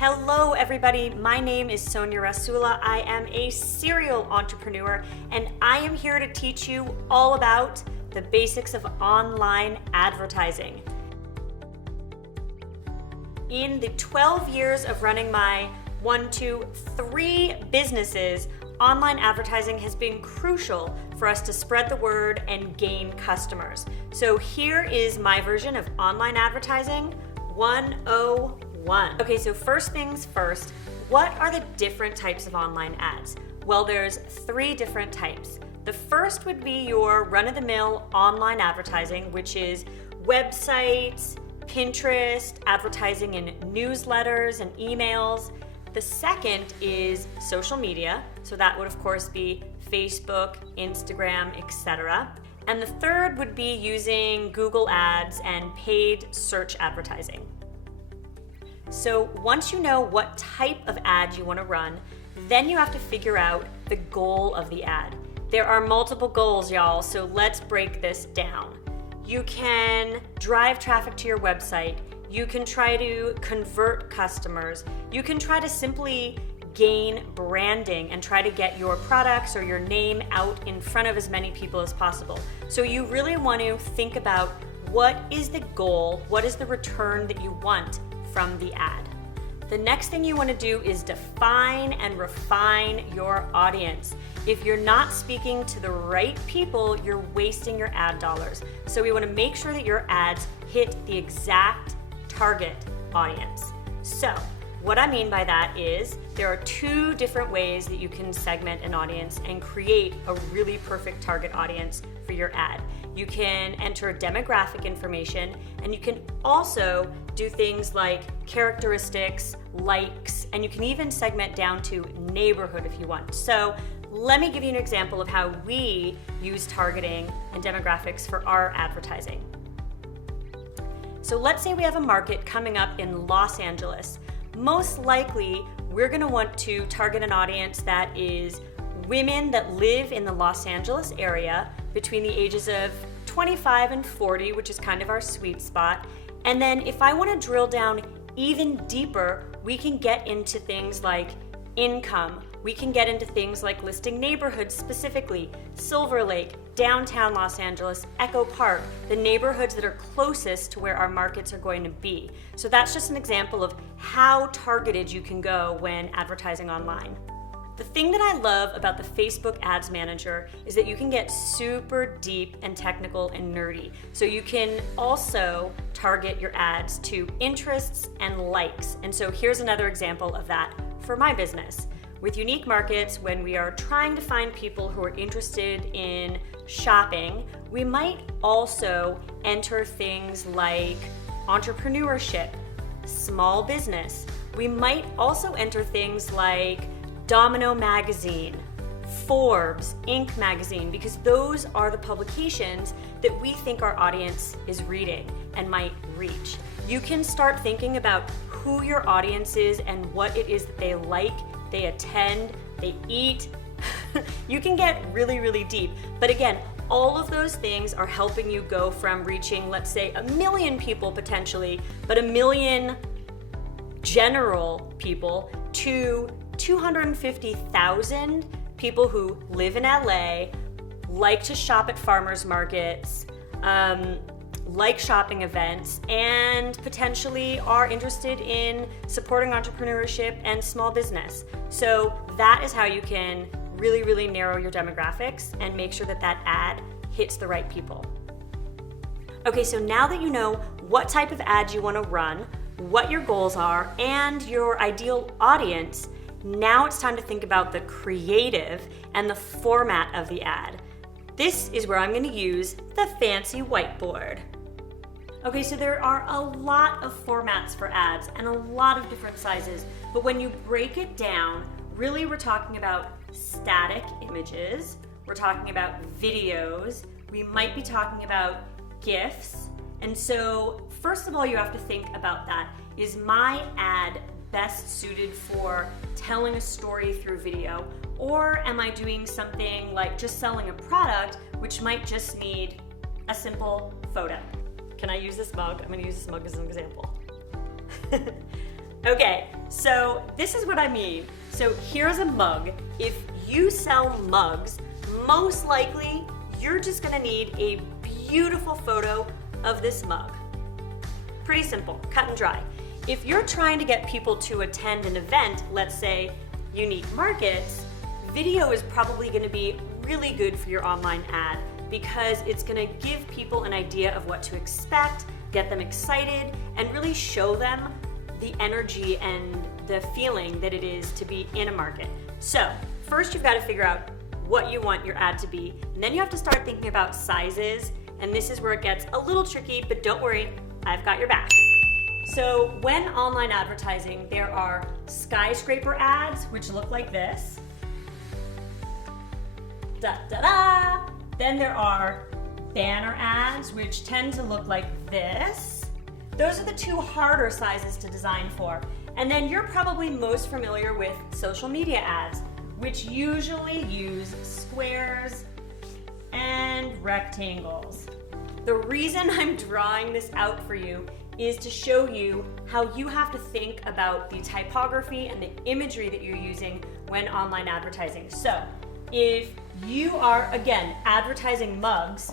Hello everybody, my name is Sonia Rasula. I am a serial entrepreneur and I am here to teach you all about the basics of online advertising. In the 12 years of running my 3 businesses, online advertising has been crucial for us to spread the word and gain customers. So here is my version of online advertising 101. Okay, so first things first, what are the different types of online ads? Well, there's 3 different types. The first would be your run-of-the-mill online advertising, which is websites, Pinterest, advertising in newsletters and emails. The second is social media, so that would of course be Facebook, Instagram, etc. And the third would be using Google Ads and paid search advertising. So once you know what type of ad you want to run, then you have to figure out the goal of the ad. There are multiple goals, y'all, so let's break this down. You can drive traffic to your website. You can try to convert customers. You can try to simply gain branding and try to get your products or your name out in front of as many people as possible. So you really want to think about what is the goal, what is the return that you want from the ad. The next thing you want to do is define and refine your audience. If you're not speaking to the right people, you're wasting your ad dollars. So we want to make sure that your ads hit the exact target audience. So what I mean by that is there are 2 different ways that you can segment an audience and create a really perfect target audience for your ad. You can enter demographic information, and you can also do things like characteristics, likes, and you can even segment down to neighborhood if you want. So let me give you an example of how we use targeting and demographics for our advertising. So let's say we have a market coming up in Los Angeles. Most likely, we're going to want to target an audience that is women that live in the Los Angeles area between the ages of 25 and 40, which is kind of our sweet spot. And then if I want to drill down even deeper, we can get into things like income. We can get into things like listing neighborhoods specifically, Silver Lake, downtown Los Angeles, Echo Park, the neighborhoods that are closest to where our markets are going to be. So that's just an example of how targeted you can go when advertising online. The thing that I love about the Facebook Ads Manager is that you can get super deep and technical and nerdy. So you can also target your ads to interests and likes. And so here's another example of that for my business. With Unique Markets, when we are trying to find people who are interested in shopping, we might also enter things like entrepreneurship, small business. We might also enter things like Domino Magazine, Forbes, Inc. Magazine, because those are the publications that we think our audience is reading and might reach. You can start thinking about who your audience is and what it is that they like, they attend, they eat. You can get really, really deep. But again, all of those things are helping you go from reaching, let's say, 1 million people potentially, but 1 million general people to 250,000 people who live in LA, like to shop at farmers markets, like shopping events, and potentially are interested in supporting entrepreneurship and small business. So that is how you can really, really narrow your demographics and make sure that that ad hits the right people. Okay, so now that you know what type of ad you want to run, what your goals are, and your ideal audience, now it's time to think about the creative and the format of the ad. This is where I'm going to use the fancy whiteboard. Okay, so there are a lot of formats for ads and a lot of different sizes, but when you break it down, really we're talking about static images, we're talking about videos, we might be talking about GIFs, and so first of all you have to think about that. Is my ad best suited for telling a story through video, or am I doing something like just selling a product which might just need a simple photo? Can I use this mug? I'm going to use this mug as an example. Okay, so this is what I mean. So here's a mug. If you sell mugs, most likely you're just gonna need a beautiful photo of this mug. Pretty simple, cut and dry. If you're trying to get people to attend an event, let's say Unique Markets, video is probably gonna be really good for your online ad because it's gonna give people an idea of what to expect, get them excited, and really show them the energy and the feeling that it is to be in a market. So first you've got to figure out what you want your ad to be, and then you have to start thinking about sizes, and this is where it gets a little tricky, but don't worry, I've got your back. So when online advertising, there are skyscraper ads, which look like this. Da da da! Then there are banner ads, which tend to look like this. Those are the two harder sizes to design for. And then you're probably most familiar with social media ads, which usually use squares and rectangles. The reason I'm drawing this out for you is to show you how you have to think about the typography and the imagery that you're using when online advertising. So if you are, again, advertising mugs,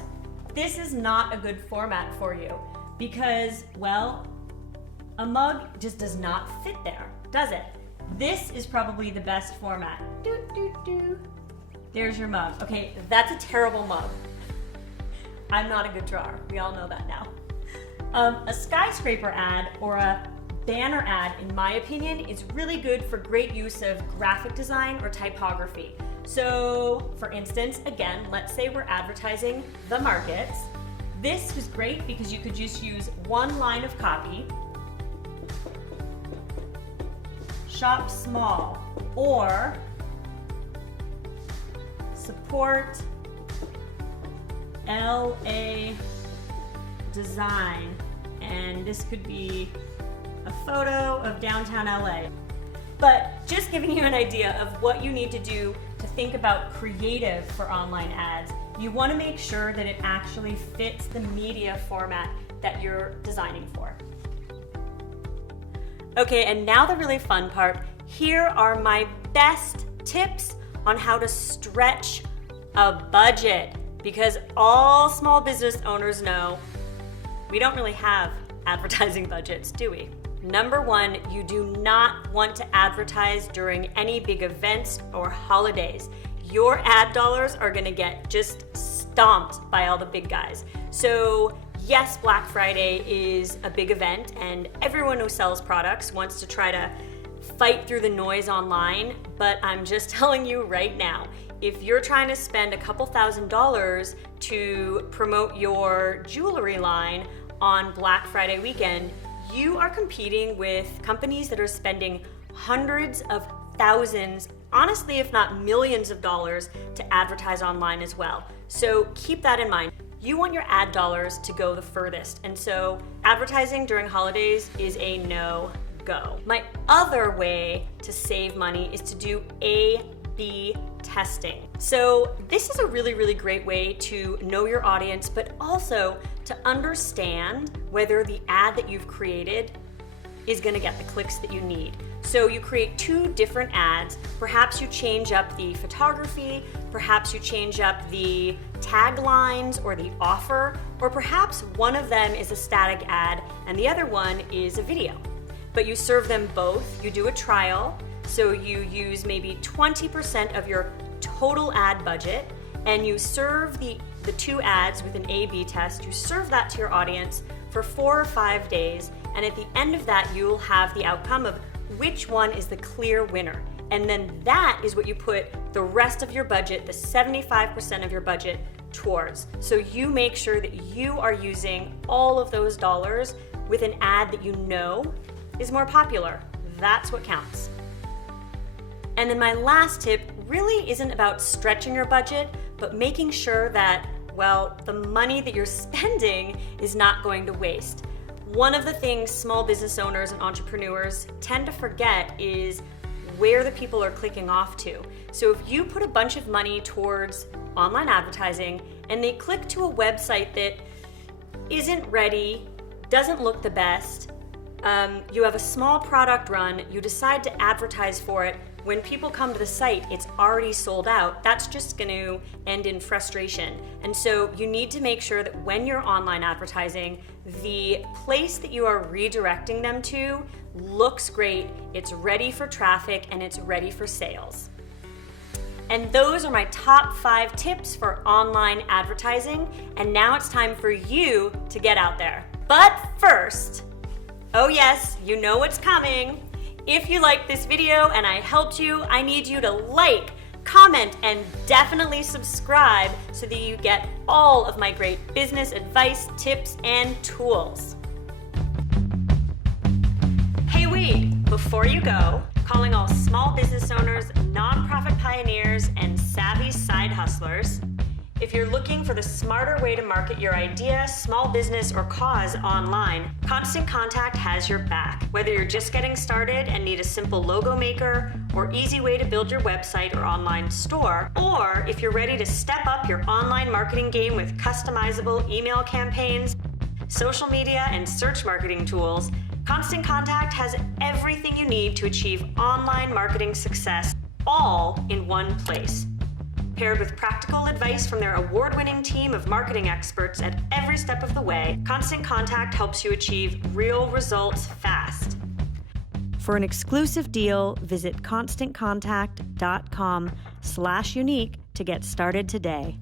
this is not a good format for you because, well, a mug just does not fit there, does it? This is probably the best format. There's your mug. Okay, that's a terrible mug. I'm not a good drawer. We all know that now. A skyscraper ad or a banner ad, in my opinion, is really good for great use of graphic design or typography. So, for instance, again, let's say we're advertising the markets. This was great because you could just use one line of copy. Shop small, or support LA design, and this could be a photo of downtown LA. But just giving you an idea of what you need to do to think about creative for online ads, you want to make sure that it actually fits the media format that you're designing for. Okay, and now the really fun part. Here are my best tips on how to stretch a budget, because all small business owners know we don't really have advertising budgets, do we? Number one, you do not want to advertise during any big events or holidays. Your ad dollars are gonna get just stomped by all the big guys. So yes, Black Friday is a big event and everyone who sells products wants to try to fight through the noise online, but I'm just telling you right now, if you're trying to spend a couple $1,000s to promote your jewelry line on Black Friday weekend, you are competing with companies that are spending hundreds of thousands, honestly, if not millions of dollars to advertise online as well. So keep that in mind. You want your ad dollars to go the furthest, and so advertising during holidays is a no-go. My other way to save money is to do A/B testing. So this is a really, really great way to know your audience, but also to understand whether the ad that you've created is gonna get the clicks that you need. So you create two different ads. Perhaps you change up the photography, perhaps you change up the taglines or the offer, or perhaps one of them is a static ad and the other one is a video. But you serve them both, you do a trial, so you use maybe 20% of your total ad budget, and you serve the two ads with an A/B test. You serve that to your audience for 4 or 5 days, and at the end of that, you will have the outcome of which one is the clear winner. And then that is what you put the rest of your budget, the 75% of your budget, towards. So you make sure that you are using all of those dollars with an ad that you know is more popular. That's what counts. And then my last tip really isn't about stretching your budget, but making sure that, well, the money that you're spending is not going to waste. One of the things small business owners and entrepreneurs tend to forget is where the people are clicking off to. So if you put a bunch of money towards online advertising and they click to a website that isn't ready, doesn't look the best, You have a small product run, you decide to advertise for it. When people come to the site, it's already sold out. That's just going to end in frustration. And so you need to make sure that when you're online advertising, the place that you are redirecting them to looks great, it's ready for traffic, and it's ready for sales. And those are my top 5 tips for online advertising. And now it's time for you to get out there. But first, oh yes, you know what's coming. If you liked this video and I helped you, I need you to like, comment, and definitely subscribe so that you get all of my great business advice, tips, and tools. Hey, wait, before you go, calling all small business owners, nonprofit pioneers, and savvy side hustlers. If you're looking for the smarter way to market your idea, small business, or cause online, Constant Contact has your back. Whether you're just getting started and need a simple logo maker, or easy way to build your website or online store, or if you're ready to step up your online marketing game with customizable email campaigns, social media, and search marketing tools, Constant Contact has everything you need to achieve online marketing success, all in one place. Paired with practical advice from their award-winning team of marketing experts at every step of the way, Constant Contact helps you achieve real results fast. For an exclusive deal, visit constantcontact.com/unique to get started today.